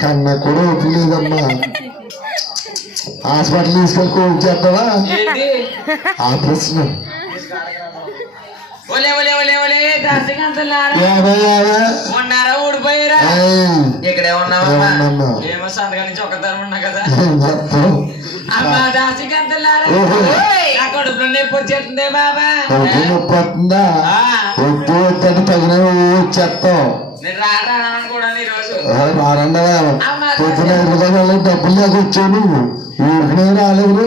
కన్నా కూడా ఓపిక లేదమ్మా హాస్పిటల్ తీసుకెళ్ళి కోవిడ్ చేద్దామా ఏంటి ఉన్నారా? ఊడిపోయారా? ఇక్కడే ఉన్నావమ్మా ఏమన్నాను? ఏమో సంతకాల నుంచి ఉన్నా కదా? అమ్మా దాసికంతులారా. నా కడుపులో నొప్పి వచ్చేస్తుంది బాబా. నొప్పి వస్తుందా? వద్దు వద్దని తగిన డబ్బులు లేక వచ్చావు నువ్వు. ఊరికనే రాలేదు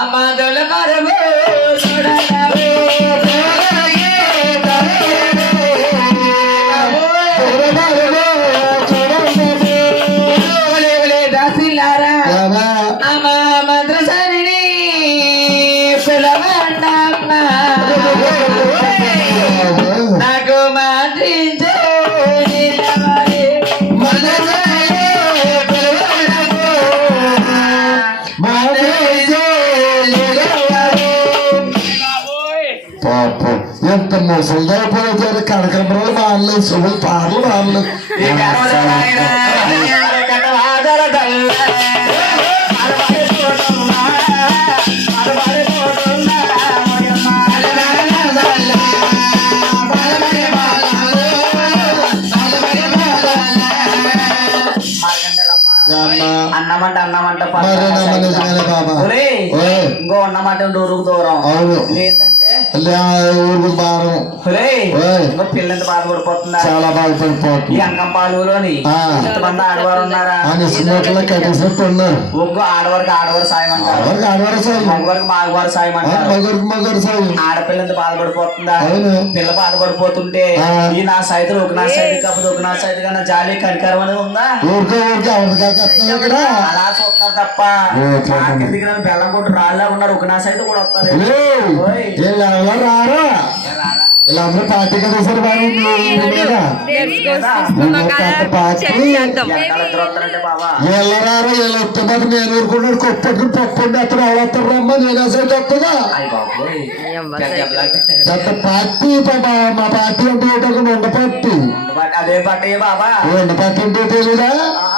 అమ్మ దొల మరము చూడరావు. అలనాల తల్ల. బలమై బాలాలు, బలమై బాలాలు. అమ్మా అన్నమంట అన్నమంట. ఇంకో అన్నమాట ఊరుకు దూరం అవును భారం ఒరేయ్, ఓయ్. ఇంకో పిల్లంత బాధపడిపోతుందా చాలా ఈ అంకం పాలులోని ఆ. ఎంతమంది ఆడవారు ఉన్నారా? కట్టేసినట్టు ఉన్నారు. ఒక్కో ఆడవారికి ఆడవారు సాయం అంటారు. ఆడవారు సాయం. మగవారికి మగవారు సాయం అంటారు. మగరికి మగరు సాయం. ఆడపిల్ల బాధపడిపోతుందా. పిల్ల బాధపడిపోతుంటే. ఈ నా సైతం ఒక నా సైడ్ కాకపోతే ఒక నా సైడ్ కన్నా జాలి కనికరం అనేది ఉందా? ఊరికే అలా చూస్తున్నారు తప్ప? బెల్లం కొట్టు రాళ్ళ ఉన్నారు. ఒక నా సైతం కూడా వస్తారు ఏయ్, ఓయ్. వీళ్ళు ఎవరు రారా వీళ్ళందరూ పార్టీ. బాబు పార్టీ బాబా వీళ్ళు రారా వీళ్ళు వస్తే మాత్రం నేను ఊరుకున్నాడు కొప్పటి పప్పండి అతను ఎవడొస్తారు రమ్మా నేను అసలు బాబోయ్. పెద్ద పార్టీ మా పార్టీ అంటే ఏంటో ఒక ఉండ పార్టీ అదే పట్టయ్య బాబా. ఉండ పార్టీ అంటే తెలీదా? ఆ,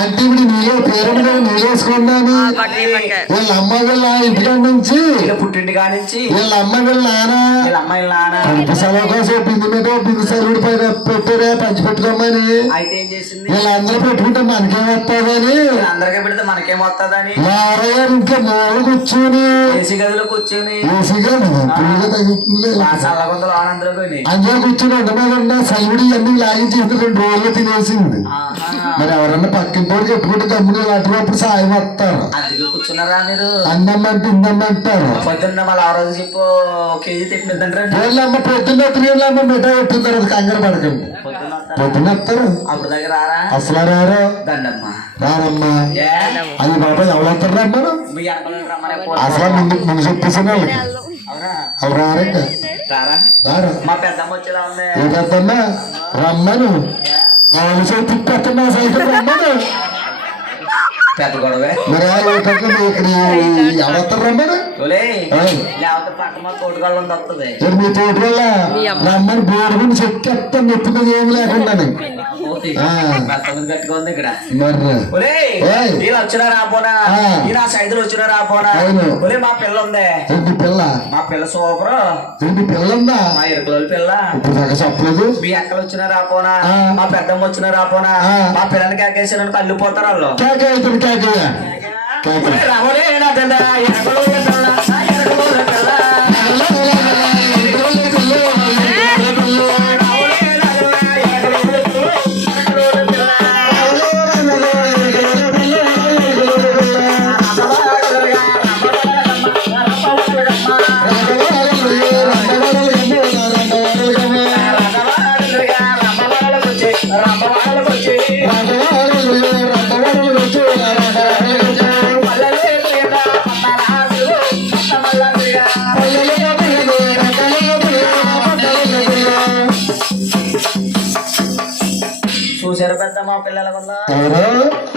అంటే ఇప్పుడు నీలో పేరు మీద నీలేసుకున్నాను వీళ్ళ అమ్మ వీళ్ళ ఇంటికాడ నుంచి పుట్టింటి కానించి వీళ్ళ అమ్మ వీళ్ళ నాన్న వీళ్ళ అమ్మాయిల నాన్న కడుపు సెలవు కోసం బిందు మీద బిందు సెలవుడి పైన పెట్టారే పంచి పెట్టుకోమని. అయితే ఏం చేసింది? వీళ్ళందరూ పెట్టుకుంటే మనకేం వస్తుందని అందరికీ పెడితే మనకేం వస్తుందని మా ఆరయ్య ఇంకా మూల కూర్చొని. ఏసీ గదిలో కూర్చొని. ఏసీగా పుల్లిగా తగ్గుతుంది అందులో కూర్చొని ఉండ మీద ఉన్న సైవుడి అన్ని లాగించి రెండు రోజులు తినేసింది. మరి ఎవరన్నా పక్కింటోడు చెప్పుకుంటే తమ్ముడు అటువైపు సాయం వస్తారు. అందుకే కూర్చున్నారా మీరు? అన్నమ్మంటే ఇందమ్మంటారు పొద్దున్న మళ్ళీ ఆ రోజు చెప్పు కేజీ వాళ్ళమ్మ పొద్దున్న తిరిగిళ్ళమ్మ మిఠా పెట్టిన తర్వాత కంగారు పడకండి. పొద్దున్న వస్తారా? పొద్దున్న వస్తారు. అప్పుడు దగ్గర రారా? అసలు రారు? దండమ్మ. రారమ్మా? అది బాబా ఎవరు వస్తారు రమ్మను? అసలు ముందు ముందు చెప్పేసిన వాళ్ళు రారండి? రారా? రారు. మా పెద్దమ్మ వచ్చేలా ఉంది. ఏ పెద్దమ్మా? రమ్మను. చేతి తిప్పేస్తున్నా రమ్మడు పెద్ద గొడవే. మరి ఇక్కడ ఎవరు పక్క మా తోటి వల్ల రమ్మని బోర్డుకుని చెక్కేస్తాను నొప్పినది ఏమి లేకుండా ఉంది ఇక్కడ. వచ్చినా రాపోనా? ఆ. వచ్చినా మా పిల్ల ఉందే. ఏంటి పిల్ల? మా పిల్ల సూపర్ ఏంటి పిల్ల ఉందా? మా ఇరుకుల పిల్ల. ఇప్పుడు దాకా చెప్పలేదు. మీ అక్కలు వచ్చినా రాపోనా. మా పెద్దమ్మ వచ్చినా రాపోనా. మా పిల్లని కాకేసిన కళ్ళు పోతారు వాళ్ళు. రావోలే నా మా పిల్లల వల్ల.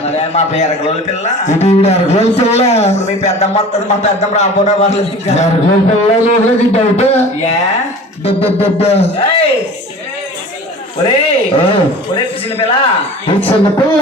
అరే మా పేరకలోని పిల్ల. ఇది ఈవిడ అరగోలు పిల్ల. మీ పెద్దమ్మ వస్తుంది మా పెద్దమ్మ రాబోనా పర్లేదు ఇంకా. అరగోలు పిల్ల డౌట్! ఆ. ఒరేయ్ పిసిని పిల్ల. చిన్న పిల్ల.